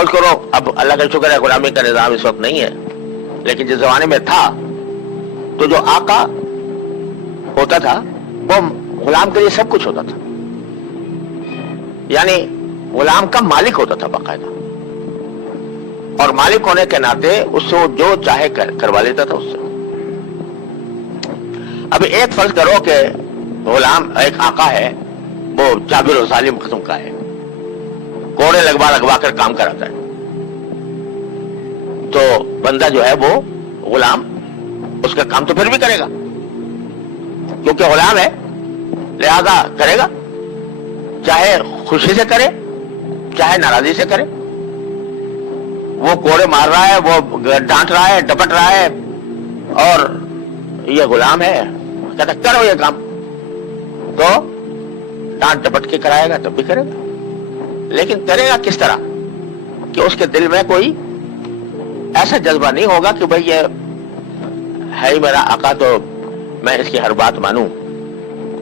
فرض کرو اب اللہ کا شکر ہے غلامی کا نظام اس وقت نہیں ہے، لیکن جس زمانے میں تھا تو جو آقا ہوتا تھا وہ غلام کے لیے سب کچھ ہوتا تھا، یعنی غلام کا مالک ہوتا تھا باقاعدہ، اور مالک ہونے کے ناطے اس سے وہ جو چاہے کروا لیتا تھا اس سے۔ اب ایک فرض کرو کہ غلام ایک آقا ہے، وہ جابر و ظالم قسم کا ہے، کوڑے لگوا کر کام کراتا ہے، تو بندہ جو ہے وہ غلام اس کا کام تو پھر بھی کرے گا کیونکہ غلام ہے، لہذا کرے گا، چاہے خوشی سے کرے چاہے ناراضی سے کرے۔ وہ کوڑے مار رہا ہے، وہ ڈانٹ رہا ہے، ڈپٹ رہا ہے، اور یہ غلام ہے کہتا کرو یہ کام، تو ڈانٹ ڈپٹ کے کرائے گا تب بھی کرے گا، لیکن کرے گا کس طرح کہ اس کے دل میں کوئی ایسا جذبہ نہیں ہوگا کہ بھئی یہ ہے ہی میرا آقا تو میں اس کی ہر بات مانوں،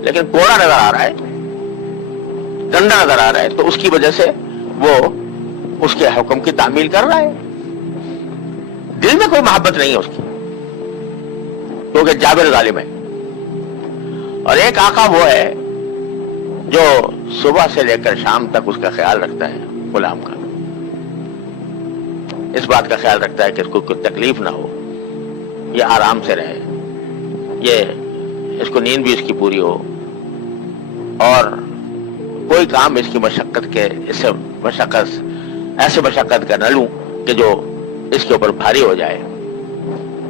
لیکن کوڑا نظر آ رہا ہے، ڈنڈا نظر آ رہا ہے، تو اس کی وجہ سے وہ اس کے حکم کی تعمیل کر رہا ہے، دل میں کوئی محبت نہیں ہے اس کی، کیونکہ جابر ظالم ہے۔ اور ایک آقا وہ ہے جو صبح سے لے کر شام تک اس کا خیال رکھتا ہے، غلام کا اس بات کا خیال رکھتا ہے کہ اس کو کوئی تکلیف نہ ہو، یہ آرام سے رہے، یہ اس کو نیند بھی اس کی پوری ہو، اور کوئی کام اس کی مشقت کے ایسے مشقت کا نہ لوں کہ جو اس کے اوپر بھاری ہو جائے۔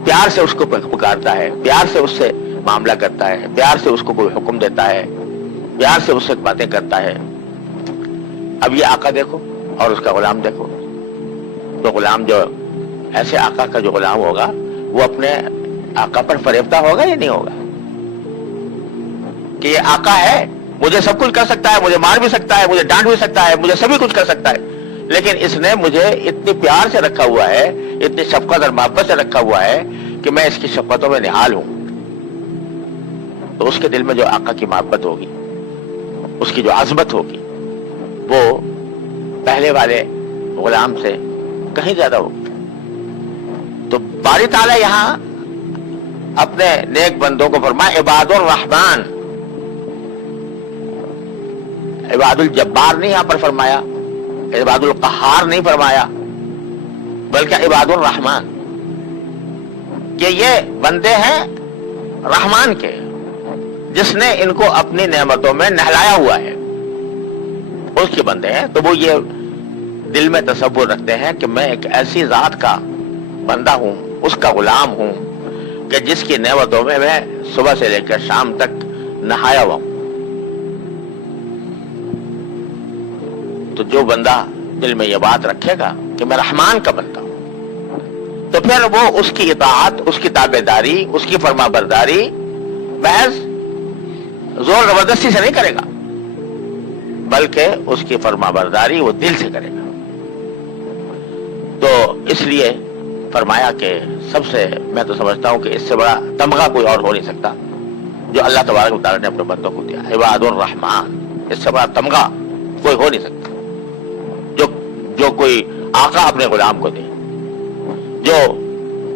پیار سے اس کو پکارتا ہے، پیار سے اس سے معاملہ کرتا ہے، پیار سے اس کو کوئی حکم دیتا ہے، پیار سے اس سے باتیں کرتا ہے۔ اب یہ آقا دیکھو اور اس کا غلام دیکھو، تو غلام جو ایسے آقا کا جو غلام ہوگا وہ اپنے آقا پر فریفتہ ہوگا یا نہیں ہوگا کہ یہ آقا ہے، مجھے سب کچھ کر سکتا ہے، مجھے مار بھی سکتا ہے، مجھے ڈانٹ بھی سکتا ہے، مجھے سبھی کچھ کر سکتا ہے، لیکن اس نے مجھے اتنی پیار سے رکھا ہوا ہے، اتنی شفقت اور محبت سے رکھا ہوا ہے کہ میں اس کی شفقتوں میں نہال ہوں۔ تو اس کے دل میں جو آقا کی محبت ہوگی، اس کی جو عظمت ہوگی، وہ پہلے والے غلام سے کہیں زیادہ ہوگی۔ تو باری تعالیٰ یہاں اپنے نیک بندوں کو فرمایا عباد الرحمن، عباد الجبار نہیں یہاں پر فرمایا، عباد القہار نہیں فرمایا، بلکہ عباد الرحمن، کہ یہ بندے ہیں رحمان کے، جس نے ان کو اپنی نعمتوں میں نہلایا ہوا ہے، اس کے بندے ہیں۔ تو وہ یہ دل میں تصور رکھتے ہیں کہ میں ایک ایسی ذات کا بندہ ہوں، اس کا غلام ہوں کہ جس کی نعمتوں میں میں صبح سے لے کر شام تک نہایا ہوا ہوں۔ تو جو بندہ دل میں یہ بات رکھے گا کہ میں رحمان کا بندہ ہوں، تو پھر وہ اس کی اطاعت، اس کی تابعداری، اس کی فرما برداری محض زور زبردستی سے نہیں کرے گا، بلکہ اس کی فرما برداری وہ دل سے کرے گا۔ تو اس لیے فرمایا کہ سب سے میں تو سمجھتا ہوں کہ اس سے بڑا تمغہ کوئی اور ہو نہیں سکتا جو اللہ تبارک و تعالیٰ نے اپنے بندوں کو دیا، عباد الرحمن، اس سے بڑا تمغہ کوئی ہو نہیں سکتا جو کوئی آقا اپنے غلام کو دے، جو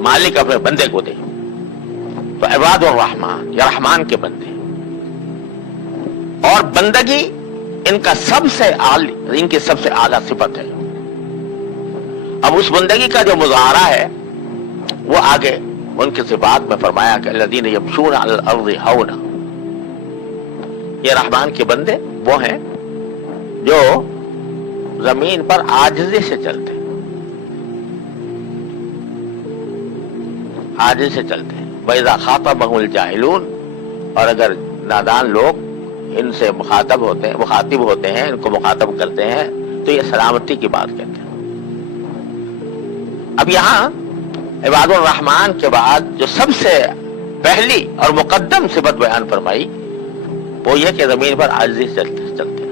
مالک اپنے بندے کو دے۔ تو عباد الرحمن یا رحمان کے بندے، اور بندگی ان کی سب سے اعلیٰ صفت ہے۔ اب اس بندگی کا جو مظاہرہ ہے وہ آگے ان کی صفات میں فرمایا کہ الذین یمشون علی الارض ہونا، یہ رحمان کے بندے وہ ہیں جو زمین پر عاجزی سے چلتے ہیں، عاجزی سے چلتے ہیں۔ وَإِذَا خَاطَبَهُمُ الْجَاهِلُونَ، اور اگر نادان لوگ ان سے مخاطب ہوتے ہیں، ان کو مخاطب کرتے ہیں تو یہ سلامتی کی بات کہتے ہیں۔ اب یہاں عباد الرحمن کے بعد جو سب سے پہلی اور مقدم صفت بیان فرمائی وہ یہ کہ زمین پر عاجزی سے چلتے ہیں۔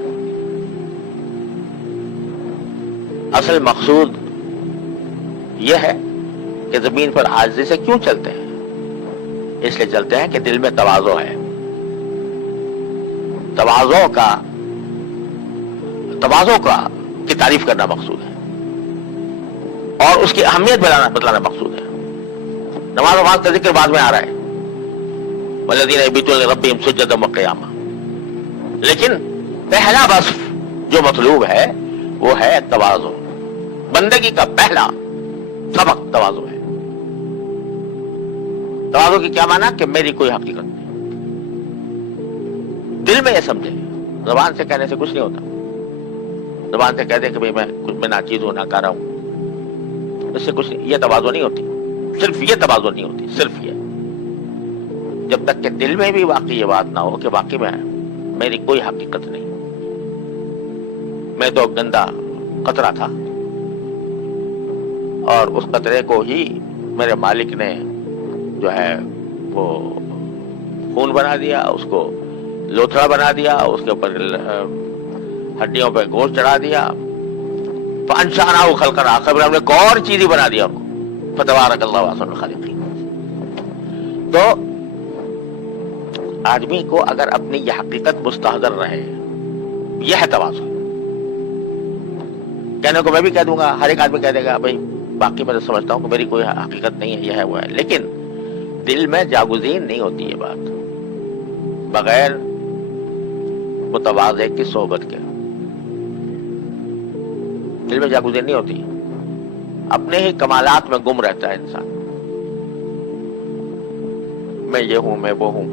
اصل مقصود یہ ہے کہ زمین پر عاجزی سے کیوں چلتے ہیں؟ اس لیے چلتے ہیں کہ دل میں تواضع ہے، تواضع کا کی تعریف کرنا مقصود ہے۔ اور اس کی اہمیت بتلانا مقصود ہے. نماز و کا ذکر بعد میں آ رہا ہے, والذین یبیتون لربہم سجدا وقیاما, لیکن پہلا وصف جو مطلوب ہے وہ ہے تواضع. بندگی کا پہلا سبق تواضع ہے. تواضع کی کیا معنی؟ کہ میری کوئی حقیقت نہیں. دل میں یہ سمجھے, زبان سے کہنے سے کچھ نہیں ہوتا. زبان سے کہہ دے کہ بھئی میں ناچیز ہوں, ناکارہ ہوں, اس سے کچھ نہیں. یہ تواضع نہیں ہوتی, صرف یہ تواضع نہیں ہوتی, صرف یہ. جب تک کہ دل میں بھی واقعی یہ بات نہ ہو کہ واقعی میں میری کوئی حقیقت نہیں, میں تو گندا قطرہ تھا اور اس قطرے کو ہی میرے مالک نے جو ہے وہ خون بنا دیا, اس کو لوتھڑا بنا دیا, اس کے اوپر ہڈیوں پہ گوشت چڑھا دیا. فانشأناه خلقا آخر, ہم نے ایک اور چیز ہی بنا دیا ان کو. فتبارک اللہ احسن الخالقین. تو آدمی کو اگر اپنی یہ حقیقت مستحضر رہے, یہ ہے تواضع. کہنے کو میں بھی کہہ دوں گا, ہر ایک آدمی کہہ دے گا بھائی باقی میں تو سمجھتا ہوں کہ میری کوئی حقیقت نہیں ہے, یہ ہے وہ ہے, لیکن دل میں جاگزین نہیں ہوتی یہ بات بغیر متواضع کی صحبت کے. دل میں جاگزین نہیں ہوتی, اپنے ہی کمالات میں گم رہتا ہے انسان. میں یہ ہوں, میں وہ ہوں,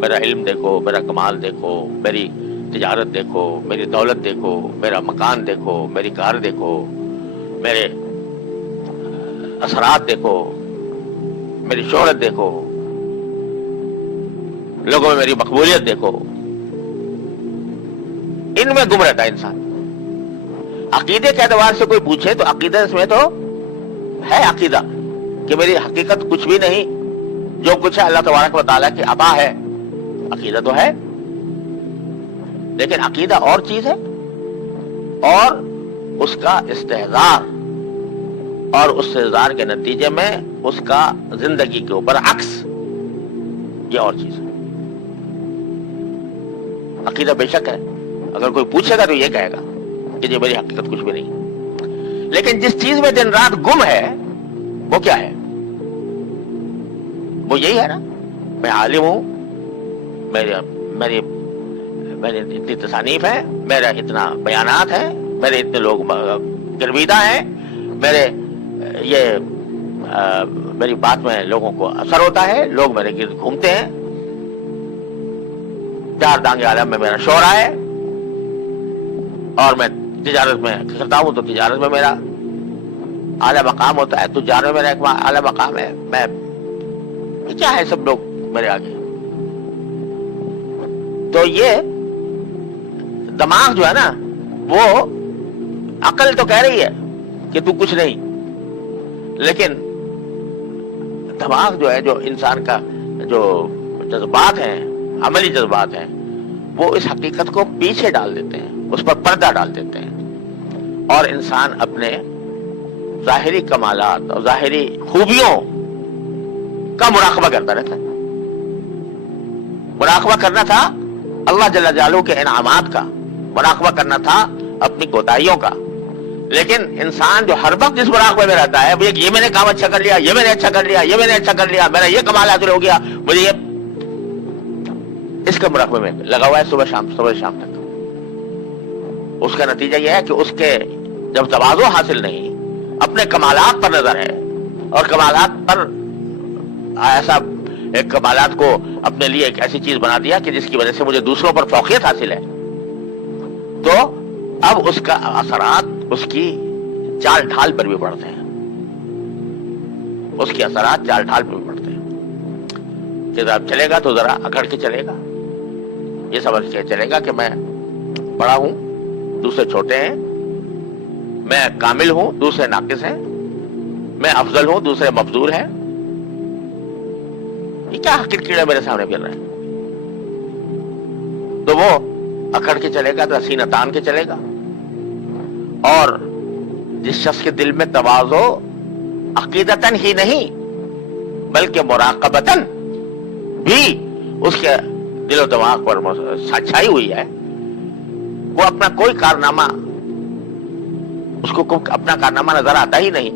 میرا علم دیکھو, میرا کمال دیکھو, میری تجارت دیکھو, میری دولت دیکھو, میرا مکان دیکھو, میری کار دیکھو, میرے اثرات دیکھو, میری شہرت دیکھو, لوگوں میں میری مقبولیت دیکھو. ان میں گم رہتا ہے انسان. عقیدے کے اعتبار سے کوئی پوچھے تو عقیدہ اس میں تو ہے عقیدہ کہ میری حقیقت کچھ بھی نہیں, جو کچھ ہے اللہ تبارک و تعالیٰ کی عطا ہے. عقیدہ تو ہے, لیکن عقیدہ اور چیز ہے, اور اس کا استحضار اور اس استحضار کے نتیجے میں اس کا زندگی کے اوپر عکس, یہ اور چیز ہے. عقیدہ بے شک ہے, اگر کوئی پوچھے گا تو یہ کہے گا کہ یہ میری حقیقت کچھ بھی نہیں. لیکن جس چیز میں دن رات گم ہے وہ کیا ہے؟ وہ یہی ہے نا, میں عالم ہوں, میری اتنی تصانیف ہیں, میرا اتنا بیانات ہیں, میرے اتنے لوگ گرویدہ ہیں, میرے یہ میری بات میں لوگوں کو اثر ہوتا ہے, لوگ میرے گرد گھومتے ہیں, چار دانگے عالم میں میرا شعرا ہے, اور میں تجارت میں کرتا ہوں تو تجارت میں میرا اعلیٰ مقام ہوتا ہے, تجارت میں میرا ایک اعلیٰ مقام ہے. میں کیا ہے سب لوگ میرے آگے. تو یہ دماغ جو ہے نا, وہ عقل تو کہہ رہی ہے کہ تو کچھ نہیں, لیکن دماغ جو ہے, جو انسان کا جو جذبات ہیں, عملی جذبات ہیں, وہ اس حقیقت کو پیچھے ڈال دیتے ہیں, اس پر پردہ ڈال دیتے ہیں, اور انسان اپنے ظاہری کمالات اور ظاہری خوبیوں کا مراقبہ کرتا رہتا ہے. مراقبہ کرنا تھا اللہ جل جلالہ کے انعامات کا, مراقبہ کرنا تھا اپنی کوتاہیوں کا. لیکن انسان جو ہر وقت اس مراقبے میں رہتا ہے, یہ میں نے کام اچھا کر لیا, یہ میں نے اچھا کر لیا, یہ میں نے اچھا کر لیا, میرا یہ کمال حاصل ہو گیا, مجھے یہ, اس کے مراقبے میں لگا ہوا ہے صبح شام تک. اس کا نتیجہ یہ ہے کہ اس کے جب تواضع حاصل نہیں, اپنے کمالات پر نظر ہے, اور کمالات پر ایسا ایک کمالات کو اپنے لیے ایک ایسی چیز بنا دیا کہ جس کی وجہ سے مجھے دوسروں پر فوقیت حاصل ہے, تو اب اس کا اثرات اس کی چال ڈھال پر بھی پڑتے ہیں. اس کے اثرات چال ڈھال پر بھی پڑتے ہیں. کہ جب چلے گا تو ذرا اکڑ کے چلے گا, یہ سمجھ کے چلے گا کہ میں بڑا ہوں, دوسرے چھوٹے ہیں, میں کامل ہوں, دوسرے ناقص ہیں, میں افضل ہوں, دوسرے مفضول ہیں. یہ کیا حقیقت کیڑے میرے سامنے پھر رہے ہیں؟ تو وہ اکڑ کے چلے گا, تو سینہ تان کے چلے گا. اور جس شخص کے دل میں تواضع عقیدتاً ہی نہیں بلکہ مراقبتاً بھی اس کے دل و دماغ پر چھائی ہوئی ہے, وہ اپنا کوئی کارنامہ اس کو اپنا کارنامہ نظر آتا ہی نہیں،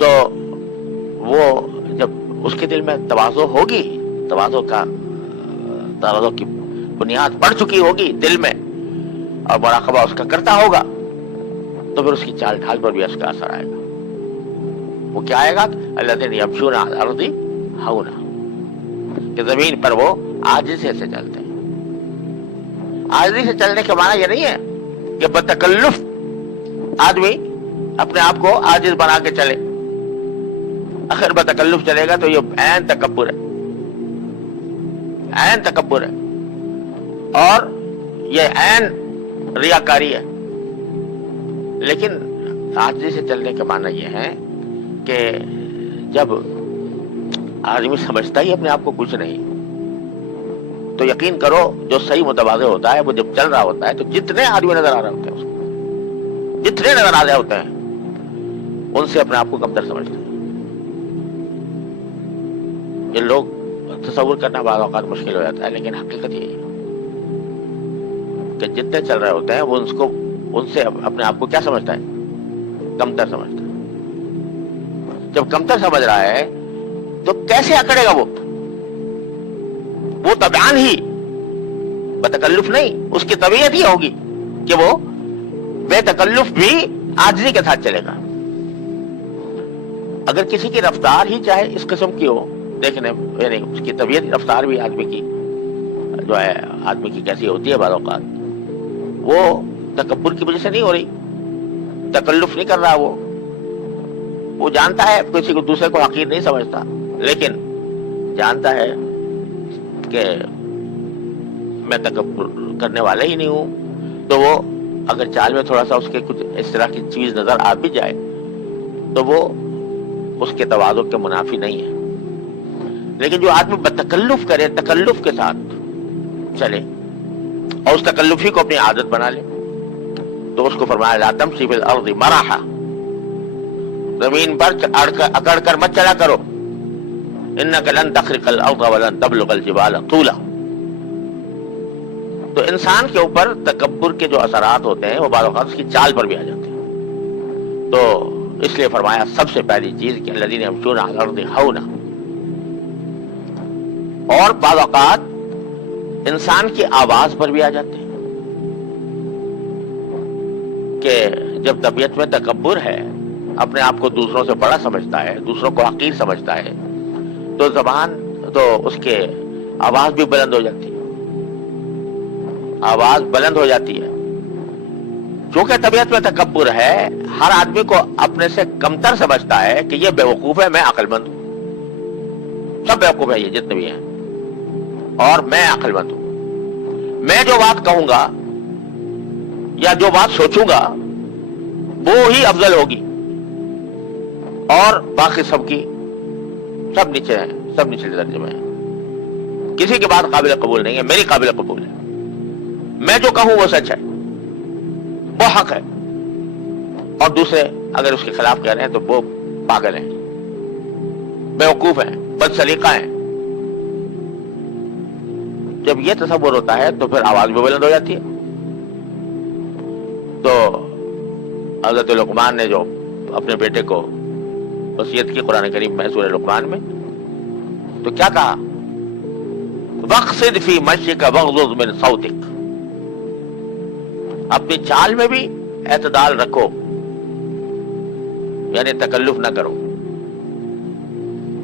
تو وہ جب اس کے دل میں تواضع ہوگی، تواضع کی بنیاد پڑ چکی ہوگی دل میں، اور مراقبہ اس کا کرتا ہوگا، تو پھر اس کی چال ڈھال پر بھی اس کا اثر آئے گا۔ وہ کیا آئے گا؟ الذین یمشون علی الارض ہونا، کہ زمین پر وہ عاجزی سے چلتے ہیں۔ عاجزی سے چلنے کا معنی یہ نہیں ہے کہ بتکلف آدمی اپنے آپ کو عاجز بنا کے چلے۔ اگر بتکلف چلے گا تو یہ عین تکبر ہے، عین تکبر ہے، اور یہ عین ریاکاری ہے۔ لیکن عاجزی سے چلنے کا معنی یہ ہے کہ جب آدمی سمجھتا ہی اپنے آپ کو کچھ نہیں، تو یقین کرو جو صحیح متواضع ہوتا ہے وہ جب چل رہا ہوتا ہے تو جتنے آدمی نظر آ رہے ہوتے ہیں، اس کو جتنے نظر آ رہے ہوتے ہیں ان سے اپنے آپ کو کمتر سمجھتے ہیں۔ یہ لوگ تصور کرنا بعض اوقات مشکل ہو جاتا ہے، لیکن حقیقت یہی ہے کہ جتنے چل رہے ہوتے ہیں وہ ان سے اپنے آپ کو کیا سمجھتا ہے؟ کمتر سمجھتا ہے۔ جب کمتر سمجھ رہا ہے تو کیسے اکڑے گا؟ وہ طبعاً ہی، بتکلف نہیں، اس کی طبیعت ہی ہوگی کہ وہ بے تکلف بھی عاجزی کے ساتھ چلے گا۔ اگر کسی کی رفتار ہی چاہے اس قسم کی ہو، دیکھنے یعنی اس کی طبیعت رفتار بھی آدمی کی جو ہے، آدمی کی کیسی ہوتی ہے بعض اوقات، وہ تکبر کی وجہ سے نہیں ہو رہی، تکلف نہیں کر رہا، وہ جانتا ہے، کسی کو دوسرے کو حقیر نہیں سمجھتا، لیکن جانتا ہے کہ میں تکبر کرنے والا ہی نہیں ہوں، تو وہ اگر چال میں تھوڑا سا اس کے کچھ اس طرح کی چیز نظر آ بھی جائے تو وہ اس کے تواضع کے منافی نہیں ہے۔ لیکن جو آدمی بتکلف کرے، تکلف کے ساتھ چلے اور اس تکلف ہی کو اپنی عادت بنا لے، تو اس کو فرمایا لا تمشی فی الارض مرحا، زمین پر اکڑ کر مت چلا کرو، انک لن تخرق الارض ولن تبلغ الجبال طولا۔ تو انسان کے اوپر تکبر کے جو اثرات ہوتے ہیں وہ بعض اوقات اس کی چال پر بھی آ جاتے ہیں، تو اس لیے فرمایا سب سے پہلی چیز کہ الذین یمشون علی الارض ہونا۔ اور بعض اوقات انسان کی آواز پر بھی آ جاتے ہیں کہ جب طبیعت میں تکبر ہے، اپنے آپ کو دوسروں سے بڑا سمجھتا ہے، دوسروں کو حقیر سمجھتا ہے، تو زبان تو اس کے آواز بھی بلند ہو جاتی ہے، آواز بلند ہو جاتی ہے۔ چونکہ طبیعت میں تکبر ہے، ہر آدمی کو اپنے سے کمتر سمجھتا ہے کہ یہ بیوقوف ہے، میں عقل مند ہوں، سب بیوقوف ہے یہ جتنے بھی ہیں، اور میں عقل مند ہوں، میں جو بات کہوں گا یا جو بات سوچوں گا وہ ہی افضل ہوگی، اور باقی سب کی سب نیچے ہیں، سب نچلے درجے میں ہیں، کسی کی بات قابل قبول نہیں ہے، میری قابل قبول ہے، میں جو کہوں وہ سچ ہے، وہ حق ہے، اور دوسرے اگر اس کے خلاف کہہ رہے ہیں تو وہ پاگل ہیں، بیوقوف ہیں، بد سلیقہ ہیں۔ جب یہ تصور ہوتا ہے تو پھر آواز بھی بلند ہو جاتی ہے۔ تو حضرت لقمان نے جو اپنے بیٹے کو وصیت کی قرآن کریم میں سورہ لقمان میں، تو کیا کہا؟ وَاقْصِدْ فِي مَشْيِكَ وَاغْضُضْ مِنْ صَوْتِكَ، اپنی چال میں بھی اعتدال رکھو، یعنی تکلف نہ کرو،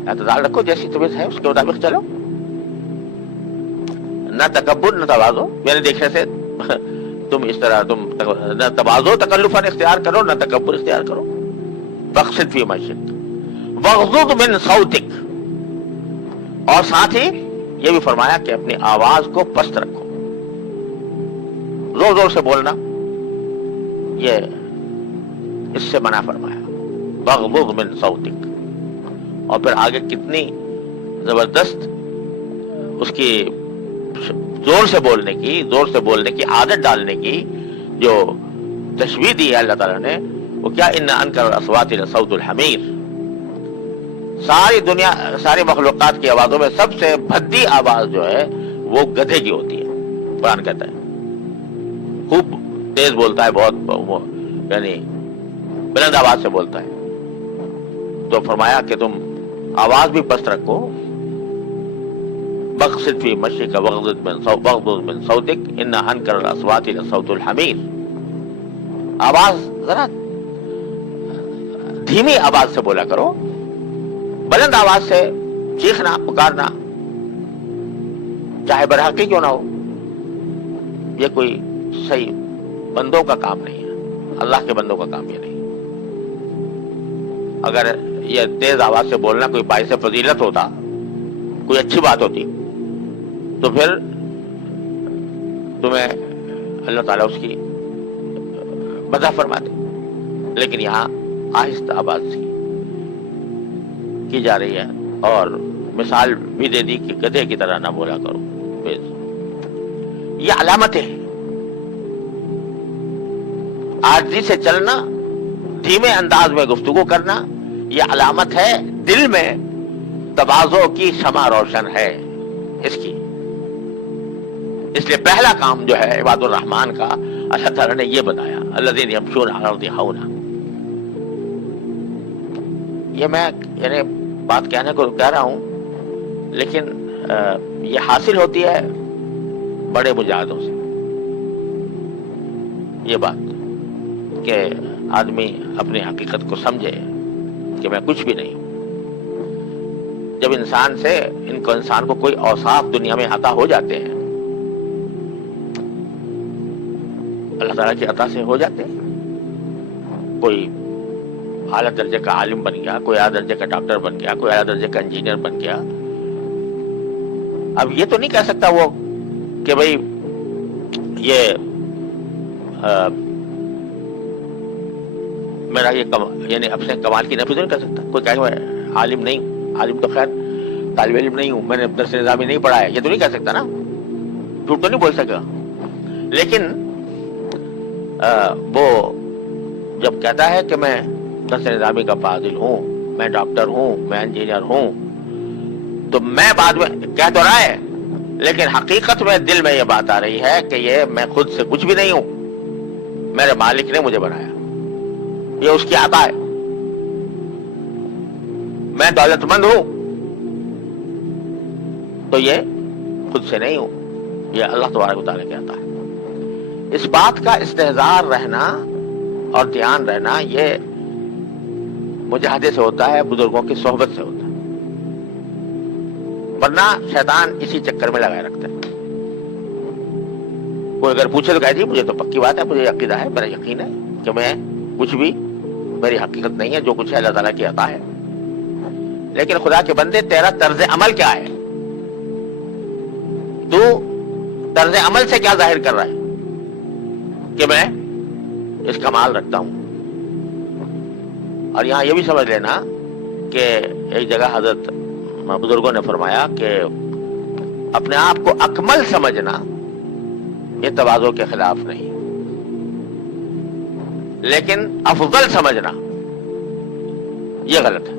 اعتدال رکھو، جیسی طبیعت ہے اس کے مطابق چلو، نہ تکبر نہ تواضع، یعنی دیکھنے سے تم اس طرح تم نہ تواضع تکلفاً اختیار کرو نہ تکبر اختیار کرو۔ وَاقْصِدْ فِي مَشْيِكَ وَاغْضُضْ مِنْ صَوْتِكَ، اور ساتھ ہی یہ بھی فرمایا کہ اپنی آواز کو پست رکھو، زور زور سے بولنا یہ اس سے منع فرمایا، وَاغْضُضْ مِنْ صَوْتِكَ۔ اور پھر آگے کتنی زبردست اس کی زور سے بولنے کی عادت ڈالنے کی جو تشبیہ دی ہے اللہ تعالیٰ نے، وہ کیا؟ ان انکر الاصوات لصوت الحمیر، ساری دنیا ساری مخلوقات کی آوازوں میں سب سے بھدی آواز جو ہے وہ گدھے کی ہوتی ہے، قرآن کہتا ہے، خوب تیز بولتا ہے، بہت یعنی بلند آواز سے بولتا ہے. تو فرمایا کہ تم آواز بھی پست رکھو. بقصد فی مشیک واغضض من صوتک ان انکر الاصوات لصوت الحمیر. آواز ذرا دھیمی آواز سے بولا کرو. بلند آواز سے چیخنا پکارنا چاہے برحقی کیوں نہ ہو یہ کوئی صحیح بندوں کا کام نہیں ہے. اللہ کے بندوں کا کام یہ نہیں. اگر یہ تیز آواز سے بولنا کوئی باعث فضیلت ہوتا, کوئی اچھی بات ہوتی, تو پھر تمہیں اللہ تعالیٰ اس کی مدح فرماتے. لیکن یہاں آہستہ آواز کی جا رہی ہے اور مثال بھی دے دی کہ گدھے کی طرح نہ بولا کرو. یہ علامت ہے. عاجزی سے چلنا, دھیمے انداز میں گفتگو کرنا, یہ علامت ہے دل میں تواضع کی شمع روشن ہے اس کی. اس لیے پہلا کام جو ہے عباد الرحمن کا اللہ تعالیٰ نے یہ بتایا, الذین یمشون علی الارض ہونا. یہ میں یعنی بات کہنے کو کہہ رہا ہوں, لیکن یہ حاصل ہوتی ہے بڑے مجاہدوں سے. یہ بات کہ آدمی اپنی حقیقت کو سمجھے کہ میں کچھ بھی نہیں ہوں. جب انسان کو کوئی اوصاف دنیا میں عطا ہو جاتے ہیں, اللہ تعالیٰ کی عطا سے ہو جاتے ہیں. کوئی اعلیٰ درجے کا عالم بن گیا, کوئی اعلیٰ درجے کا ڈاکٹر بن گیا, کوئی اعلیٰ درجے کا انجینئر بن گیا. اب یہ تو نہیں کہہ سکتا وہ کہ بھئی یہ میرا یہ یعنی اپنے کمال کی نفی تو نہیں کر سکتا. کوئی کہے میں عالم نہیں ہوں, عالم تو خیر طالب علم نہیں ہوں, میں نے درس نظامی نہیں پڑھا ہے, یہ تو نہیں کہہ سکتا نا, جھوٹ تو نہیں بول سکا. لیکن وہ جب کہتا ہے کہ میں درس نظامی کا فاضل ہوں, میں ڈاکٹر ہوں, میں انجینئر ہوں, تو میں بعد میں کہہ تو رہا ہے, لیکن حقیقت میں دل میں یہ بات آ رہی ہے کہ یہ میں خود سے کچھ بھی نہیں ہوں, میرے مالک نے مجھے بنایا, یہ اس کی عطا ہے. میں دولت مند ہوں تو یہ خود سے نہیں ہوں, یہ اللہ تبارک و تعالیٰ کی عطا ہے. اس بات کا استحضار رہنا اور دھیان رہنا یہ مجاہدے سے ہوتا ہے, بزرگوں کی صحبت سے ہوتا ہے. ورنہ شیطان اسی چکر میں لگائے رکھتا ہے. کوئی اگر پوچھے تو کہے جی مجھے تو پکی بات ہے, مجھے عقیدہ ہے, میرا یقین ہے کہ میں کچھ بھی, میری حقیقت نہیں ہے, جو کچھ ہے اللہ تعالیٰ کی عطا ہے. لیکن خدا کے بندے تیرا طرز عمل کیا ہے؟ تو طرز عمل سے کیا ظاہر کر رہا ہے کہ میں اس کا مال رکھتا ہوں؟ اور یہاں یہ بھی سمجھ لینا کہ ایک جگہ حضرت بزرگوں نے فرمایا کہ اپنے آپ کو اکمل سمجھنا یہ تواضع کے خلاف نہیں, لیکن افضل سمجھنا یہ غلط ہے.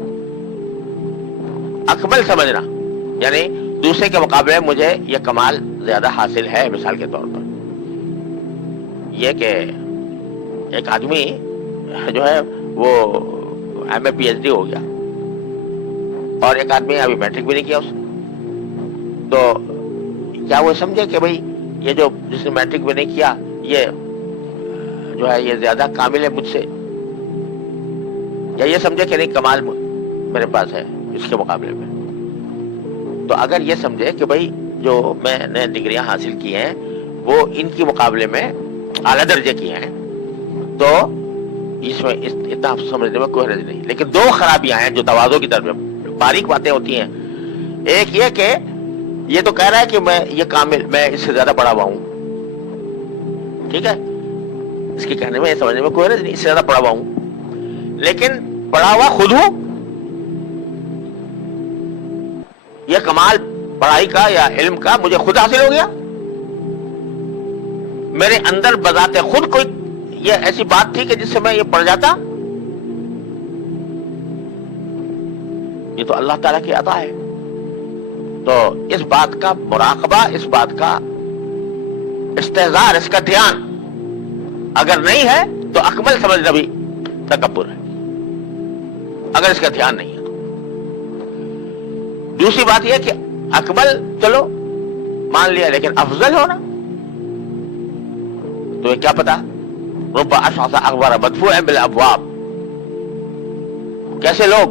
اکمل سمجھنا یعنی دوسرے کے مقابلے میں مجھے یہ کمال زیادہ حاصل ہے. مثال کے طور پر یہ کہ ایک آدمی جو ہے وہ ایم اے پی ایچ ڈی ہو گیا اور ایک آدمی ابھی میٹرک بھی نہیں کیا اس نے, تو کیا وہ سمجھے کہ بھئی یہ جو جس نے میٹرک بھی نہیں کیا یہ جو ہے یہ زیادہ کامل ہے مجھ سے, یا یہ سمجھے کہ نہیں کمال میرے پاس ہے اس کے مقابلے میں؟ تو اگر یہ سمجھے کہ بھئی جو میں نے ڈگریاں حاصل کی ہیں وہ ان کی مقابلے میں اعلیٰ درجے کی ہیں, تو اس میں اتنا سمجھنے میں کوئی حرج نہیں. لیکن دو خرابیاں ہیں جو تواضع کی طرف باریک باتیں ہوتی ہیں. ایک یہ کہ یہ تو کہہ رہا ہے کہ میں یہ کامل, میں اس سے زیادہ پڑھا ہوا ہوں, ٹھیک ہے, اس کے کہنے میں سمجھنے میں کوئی حرج نہیں, اس سے زیادہ پڑھا ہوا ہوں, لیکن پڑھا ہوا خود ہوں. یہ کمال پڑھائی کا یا علم کا مجھے خود حاصل ہو گیا, میرے اندر بذات خود کوئی یہ ایسی بات تھی کہ جس سے میں یہ پڑھ جاتا. یہ تو اللہ تعالیٰ کی عطا ہے. تو اس بات کا مراقبہ, اس بات کا استحضار, اس کا دھیان اگر نہیں ہے تو اکمل سمجھنا بھی تکبر ہے اگر اس کا دھیان نہیں ہے. دوسری بات یہ کہ اکمل چلو مان لیا لیکن افضل ہونا تمہیں کیا پتا. رب اشعث اغبر مدفوع بالابواب، کیسے لوگ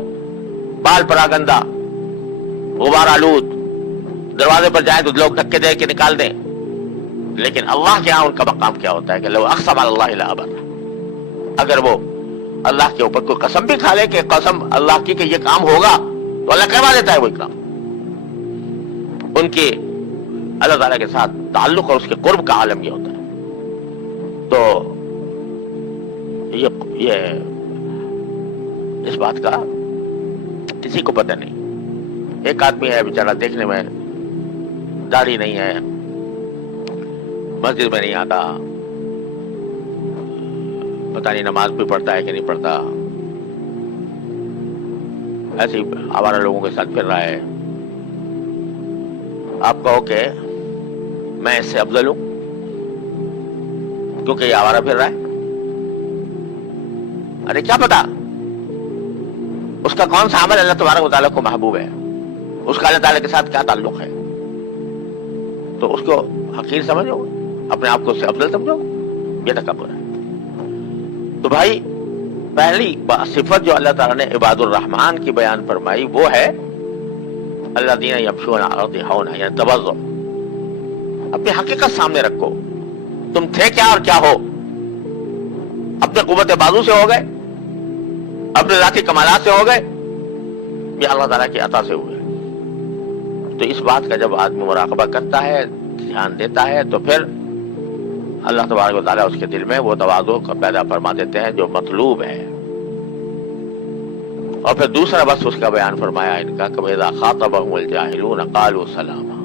بال پراگندہ غبار آلود دروازے پر جائیں تو لوگ دھکے دے کے نکال دیں، لیکن اللہ کے ہاں ان کا مقام کیا ہوتا ہے کہ لو اقسم علی اللہ لابر، اگر وہ اللہ کے اوپر کوئی قسم بھی کھا لے کہ قسم اللہ کی کہ یہ کام ہوگا تو اللہ کروا دیتا ہے وہ کام. ان کے اللہ تعالیٰ کے ساتھ تعلق اور اس کے قرب کا عالم یہ ہوتا ہے. تو یہ اس بات کا کسی کو پتہ نہیں. ایک آدمی ہے بیچارہ دیکھنے میں داڑھی نہیں ہے، مسجد میں نہیں آتا، پتہ نہیں نماز بھی پڑھتا ہے کہ نہیں پڑھتا، ایسے ہی آوارہ لوگوں کے ساتھ پھر رہا ہے. آپ کہو کہ میں اس سے افضل ہوں کیونکہ یہ آوارہ پھر رہا ہے؟ ارے کیا پتا اس کا کون سا عمل اللہ تبارک و تعالیٰ کو محبوب ہے، اس کا اللہ تعالیٰ کے ساتھ کیا تعلق ہے. تو اس کو حقیر سمجھو، اپنے آپ کو اس سے افضل سمجھو، یہ تکبر ہے. تو بھائی پہلی صفت جو اللہ تعالیٰ نے عباد الرحمن کی بیان فرمائی وہ ہے الذین یمشون علی الارض ہونا، یعنی تواضع. اپنی حقیقت سامنے رکھو، تم تھے کیا اور کیا ہو. اپنے قوت بازو سے ہو گئے، اپنے ذاتی کمالات سے ہو گئے، یہ اللہ تعالیٰ کی عطا سے ہوئے. تو اس بات کا جب آدمی مراقبہ کرتا ہے، دھیان دیتا ہے، تو پھر اللہ تبارک و تعالیٰ اس کے دل میں وہ تواضع کا پیدا فرما دیتے ہیں جو مطلوب ہے. اور پھر دوسرا بس اس کا بیان فرمایا ان کا کہ اذا خاطبهم الجاہلون قالوا سلاما،